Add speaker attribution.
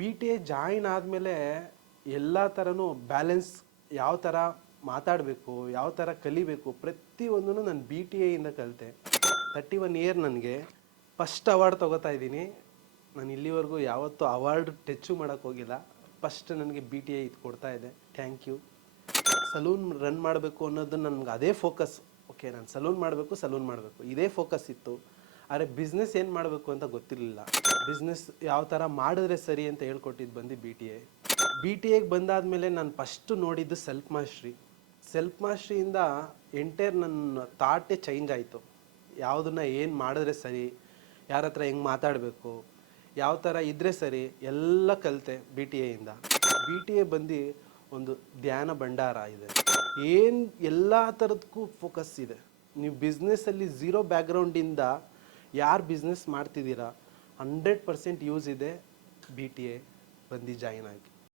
Speaker 1: B T A join ಆದಮೇಲೆ ಎಲ್ಲ ಥರನೂ ಬ್ಯಾಲೆನ್ಸ್ ಯಾವ ಥರ ಮಾತಾಡಬೇಕು, ಯಾವ ಥರ ಕಲಿಬೇಕು ಪ್ರತಿಯೊಂದೂ ನಾನು ಬಿ ಟಿ ಎಯಿಂದ ಕಲಿತೆ. ತರ್ಟಿ ಒನ್ ಇಯರ್ ನನಗೆ. ಫಸ್ಟ್ ಅವಾರ್ಡ್ ತೊಗೋತಾ ಇದ್ದೀನಿ. ನಾನು ಇಲ್ಲಿವರೆಗೂ ಯಾವತ್ತೂ ಅವಾರ್ಡ್ ಟೆಚ್ಚು ಮಾಡೋಕ್ಕೆ ಹೋಗಿಲ್ಲ. ಫಸ್ಟ್ ನನಗೆ ಬಿ ಟಿ ಎ ಇದು ಕೊಡ್ತಾ ಇದೆ. ಥ್ಯಾಂಕ್ ಯು ಸಲೂನ್ ರನ್ ಮಾಡಬೇಕು ಅನ್ನೋದು ನನಗೆ ಅದೇ ಫೋಕಸ್ ಓಕೆ ನಾನು ಸಲೂನ್ ಮಾಡಬೇಕು ಸಲೂನ್ ಮಾಡಬೇಕು. ಇದೇ ಫೋಕಸ್ ಇತ್ತು. ಆದರೆ ಬಿಸ್ನೆಸ್ ಏನು ಮಾಡಬೇಕು ಅಂತ ಗೊತ್ತಿರಲಿಲ್ಲ. ಬಿಸ್ನೆಸ್ ಯಾವ ಥರ ಮಾಡಿದ್ರೆ ಸರಿ ಅಂತ ಹೇಳ್ಕೊಟ್ಟಿದ್ದು ಬಂದು B T A B T ಎಗೆ ಬಂದಾದಮೇಲೆ ನಾನು ಫಸ್ಟು ನೋಡಿದ್ದು ಸೆಲ್ಫ್ ಮಾಸ್ಟ್ರಿ ಸೆಲ್ಫ್ ಮಾಸ್ಟ್ರಿಯಿಂದ ಎಂಟೈರ್ ನನ್ನ ಥಾಟೇ ಚೇಂಜ್ ಆಯಿತು. ಯಾವುದನ್ನ ಏನು ಮಾಡಿದ್ರೆ ಸರಿ, ಯಾರ ಹತ್ರ ಹೆಂಗೆ ಮಾತಾಡಬೇಕು, ಯಾವ ಥರ ಇದ್ದರೆ ಸರಿ, ಎಲ್ಲ ಕಲಿತೆ ಬಿ ಟಿ ಎಯಿಂದ ಬಿ ಟಿ ಎ ಬಂದು ಒಂದು ಧ್ಯಾನ ಭಂಡಾರ ಇದೆ. ಏನು ಎಲ್ಲ ಥರದಕ್ಕೂ ಫೋಕಸ್ ಇದೆ. ನೀವು ಬಿಸ್ನೆಸ್ಸಲ್ಲಿ ಝೀರೋ ಬ್ಯಾಕ್ಗ್ರೌಂಡಿಂದ ಯಾರು ಬಿಸ್ನೆಸ್ ಮಾಡ್ತಿದ್ದೀರಾ? ಹಂಡ್ರೆಡ್ ಪರ್ಸೆಂಟ್ ಯೂಸ್ ಇದೆ ಬಿ ಟಿ ಎ ಬಂದು ಜಾಯಿನ್ ಆಗಿ.